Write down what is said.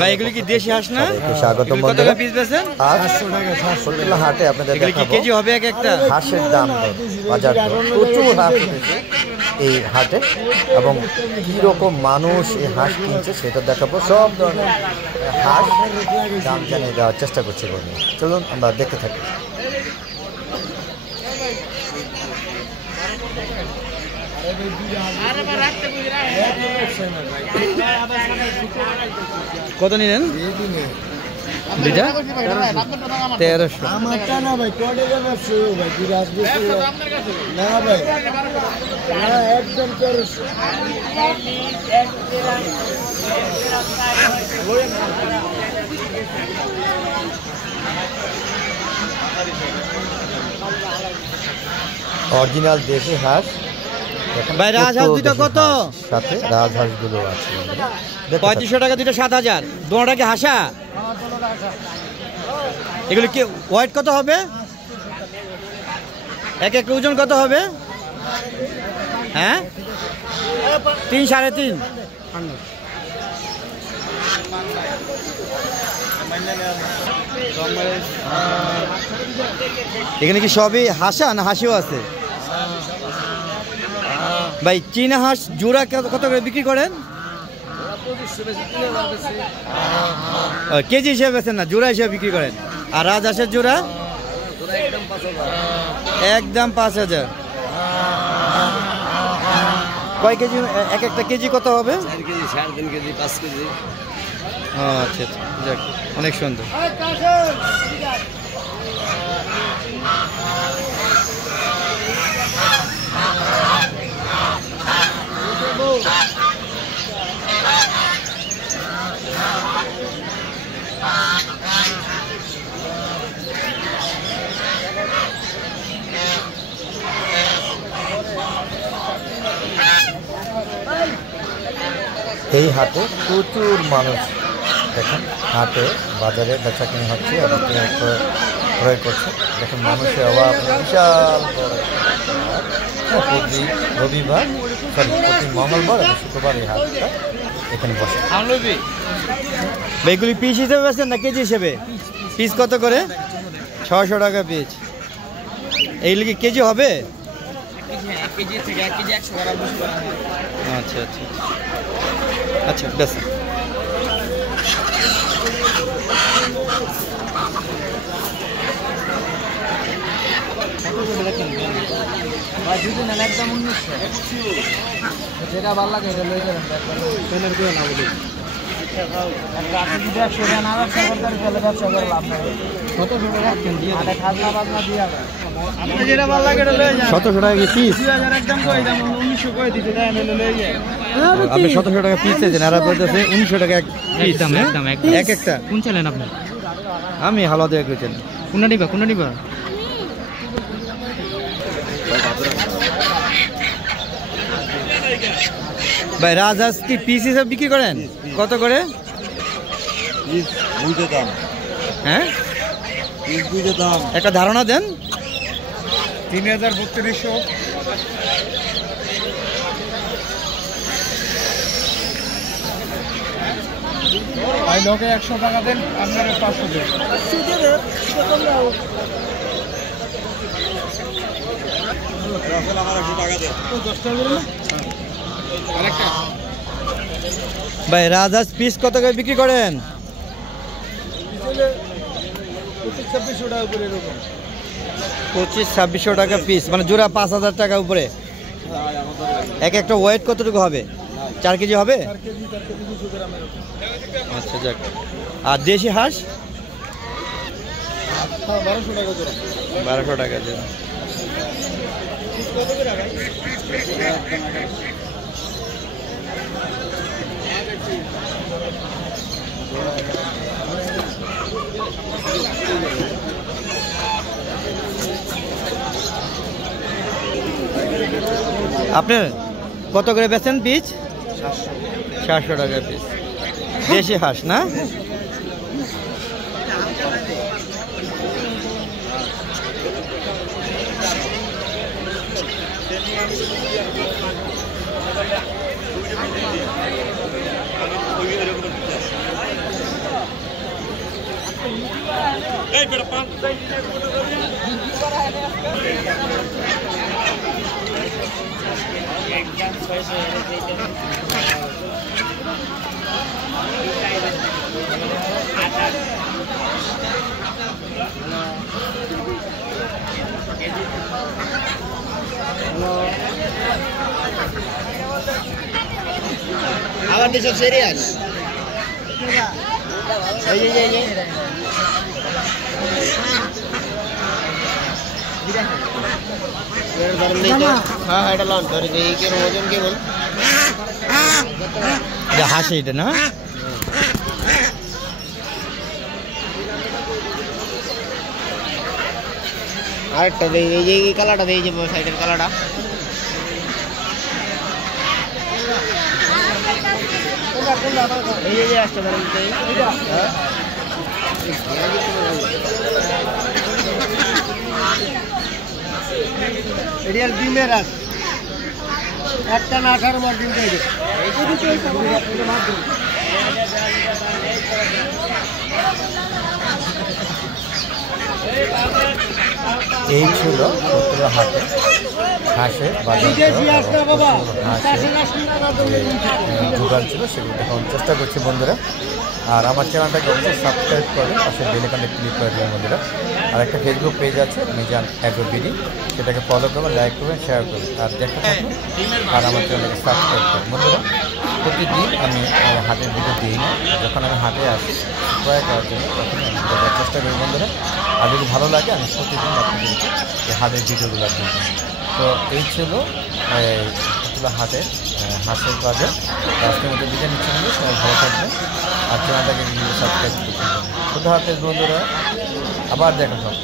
ভাই এগুলি কি দেশি হাঁস না? স্বাগতম কত টাকা পিস বেচেন? 800 টাকা 700 টাকা হাটে আপনাদের এগুলি কি কেজি হবে এক একটা? হাঁসের দাম বাজার প্রচুর হাঁস উঠেছে এই হাটে এবং কীরকম মানুষ এই হাঁস কিনছে সেটা দেখাবো। সব ধরনের হাঁস দাম জানিয়ে দেওয়ার চেষ্টা করছি বলে, চলুন আমরা দেখতে থাকি। কত নিলেন? দুইটা 1300। আমারটা না ভাই কোয়ার্টারের ব্যবসা ভাই দুই আসবে না ভাই না একদম 1300। অরিজিনাল দেশি হাঁস ভাই রাজহাঁস দুইটা কত? সাথে রাজহাঁসগুলো আছে 3500 টাকা দুইটা 7000। দুটোটা কি হাসা? এগুলো কি ওয়েট কত হবে? এক এক ওজন কত হবে? হ্যাঁ 3 3.5। এখানে কি সবই হাসা না হাসিও আছে? ভাই চীনা হাঁস জোড়া কত করে বিক্রি করেন? কেজি হিসেবে বেচেন না, জোড়া হিসেবে বিক্রি করেন। আর রাজহাঁসের জোড়া একদম 5000। কয় কেজি এক একটা কেজি কত হবে? 4 কেজি 3.5 কেজি 5 কেজি। আচ্ছা আচ্ছা, যাক অনেক সুন্দর। এই হাটে প্রচুর মানুষ দেখেন, হাটে বাজারে বেচা কিনে হচ্ছে এবং ক্রয় করছে। দেখেন মানুষের অভাব বিশাল বড়। প্রতি রবিবার প্রতি মঙ্গলবার এবং শুক্রবার এই হাটটা এখানে বসে। এগুলি পিস হিসেবে বেচেন না কেজি হিসেবে? পিস কত করে? 600 টাকা পিস। এইগুলি কি কেজি হবে? আচ্ছা আচ্ছা আচ্ছা বেশ। একদম 1900। যেটা ভালো লাগে এটা লয়ে যাবেন। পেনের কেউ না বলি একটা 100 টাকা না ব্যবসা করতে গেলে ব্যবসা করে লাভ নাই। কত টাকা রাখছেন দিয়ে আরে খাজনা বাজনা দিয়ে আপনি যেটা ভালো লাগে এটা লয়ে যান। 1700 টাকা কি পিস? 2000 একদম কই দাম 1900 কই দিতে দেন এলে লয়ে যায়। আপনি 1700 টাকা পিস দিয়েছেন আর আপনাদের 1900 টাকা পিস। একদম একদম এক একটা কোন চালেন আপনি? আমি হালুয়া দিয়ে কইছেন। কোনটা নিবা কোনটা নিবা? ভাই রাজহাঁস কি পিস হিসাবে বিক্রি করেন? কত করে? বুঝে দাম। হ্যাঁ বুঝে দাম একটা ধারণা দেন। 3000 ভাই লোকে 100 টাকা দেন, আপনারা 500 দেন। ভাই রাজহাঁস পিস কত করে বিক্রি করেন? 2500 টাকা করে এরকম। 2500-2600 টাকা পিস, মানে জোড়া 5000 টাকা উপরে। এক একটা ওয়েট কতটুকু হবে? 4 কেজি হবে? 4 কেজি 200 গ্রামের। আচ্ছা যাক। আর দেশি হাঁস? 1200 টাকা জোড়া। 1200 টাকা জোড়া। আপনার কত করে বেচেন পিস? 700 টাকা পিস। দেশি হাঁস না? আবার দিছো সিরিয়াস এই যে হ্যাঁ এটা লন ধরে এই কি ওজন কেমন হাসি এটা না আরেকটা দেই এই যে কালারটা দেই যে সাইডের কালারটা এই যে আসতে পারেন এরিয়াল ডিমের আছে একটা না 18 মাস ডিম দেয় এই ছিল ফতুল্লা হাটে হাঁসের বাজার দোকান ছিল সেগুলো দেখানোর চেষ্টা করছি বন্ধুরা। আর আমার চ্যানেলটাকে অবশ্যই সাবস্ক্রাইব করবেন, পাশে বেল আইকনে ক্লিক করে দেবেন বন্ধুরা। আর একটা ফেসবুক পেজ আছে মিজান অ্যাগ্রোবিডি, সেটাকে ফলো করবেন, লাইক করবেন, শেয়ার করবেন আর দেখতে থাকবেন। আর আমার চ্যানেলটাকে সাবস্ক্রাইব করবেন বন্ধুরা। প্রতিদিন আমি হাটের ভিডিও দিই না, যখন আমি হাটে আসি ক্রয় করার জন্য তখন আমি দেখার চেষ্টা করি বন্ধুরা। আর যদি ভালো লাগে আমি প্রতিদিন আপনাদেরকে এই হাটের ভিডিওগুলো দিই। তো এই ছিল ফতুল্লা হাটের হাঁসের বাজার। আজকের মধ্যে বিদায় নিচ্ছি বন্ধু, সবাই ভালো থাকবেন আর চ্যানেলটাকে সাবস্ক্রাইব করবেন। খুদা হাফেজ বন্ধুরা, আবার দেখা হবে।